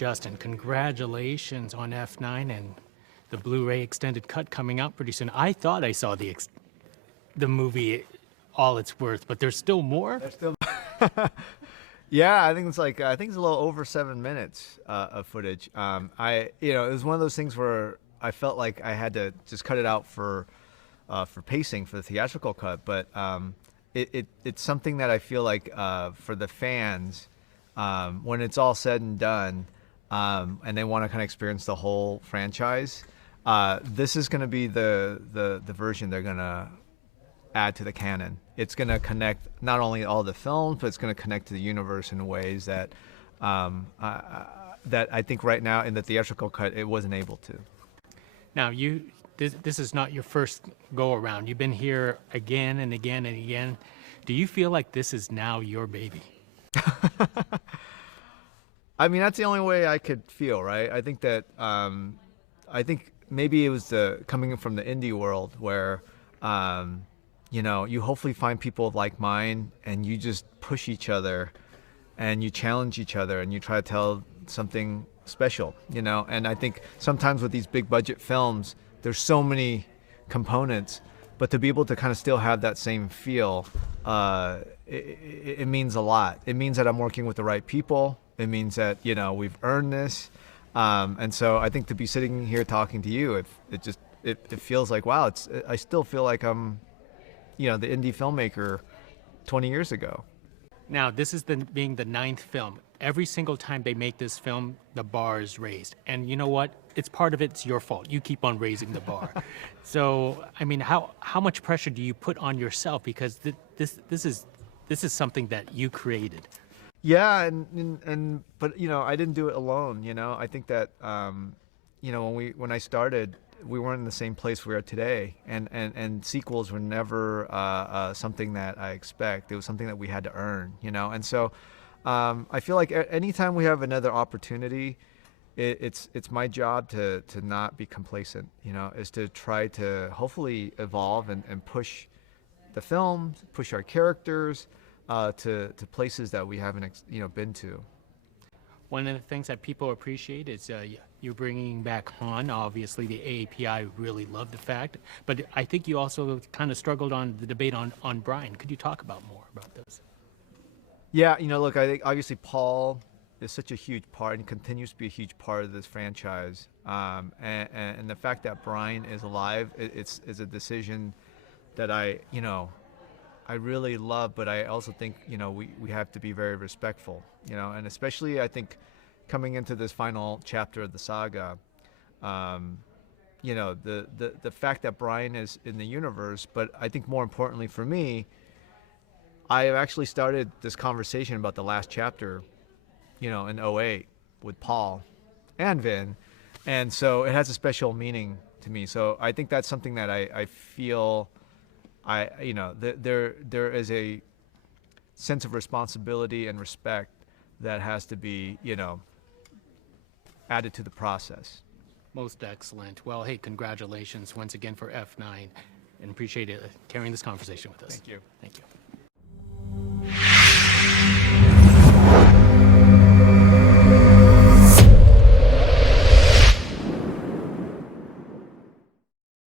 Justin, congratulations on F9 and the Blu-ray extended cut coming out pretty soon. I thought I saw the movie all it's worth, but there's still more? There's still Yeah, I think it's a little over 7 minutes of footage. It was one of those things where I felt like I had to just cut it out for pacing for the theatrical cut, but it's something that I feel like for the fans, when it's all said and done, and they want to kind of experience the whole franchise, this is going to be the version they're going to add to the canon. It's going to connect not only all the films, but it's going to connect to the universe in ways that that I think right now in the theatrical cut it wasn't able to. Now this is not your first go around. You've been here again and again and again. Do you feel like this is now your baby? I mean, that's the only way I could feel, right? I think that I think maybe it was coming from the indie world where you hopefully find people of like mind and you just push each other and you challenge each other and you try to tell something special, and I think sometimes with these big budget films there's so many components, but to be able to kind of still have that same feel, it means a lot. It means that I'm working with the right people. It means that we've earned this, and so I think to be sitting here talking to you, it feels like, wow, I still feel like I'm the indie filmmaker 20 years ago. Now, this is being the 9th film. Every single time they make this film, the bar is raised. And you know what? It's your fault. You keep on raising the bar. So, I mean, how much pressure do you put on yourself? Because this is something that you created. Yeah, but I didn't do it alone. I think that when I started, we weren't in the same place we are today, and sequels were never something that I expect. It was something that we had to earn, and so I feel like anytime we have another opportunity, it's my job to not be complacent, is to try to hopefully evolve and push the film, push our characters to places that we haven't been to. One of the things that people appreciate is you're bringing back Han. Obviously, the AAPI really loved the fact, but I think you also kind of struggled on the debate on Brian. Could you talk more about this? Yeah, look, I think obviously Paul is such a huge part and continues to be a huge part of this franchise, and the fact that Brian is alive, it's a decision that I really love, but I also think we have to be very respectful, and especially I think coming into this final chapter of the saga, the fact that Brian is in the universe, but I think more importantly for me, I have actually started this conversation about the last chapter, in 2008 with Paul and Vin, and so it has a special meaning to me. So I think that's something that I feel. There is a sense of responsibility and respect that has to be, added to the process. Most excellent. Well, hey, congratulations once again for F9, and appreciate it carrying this conversation with us. Thank you. Thank you.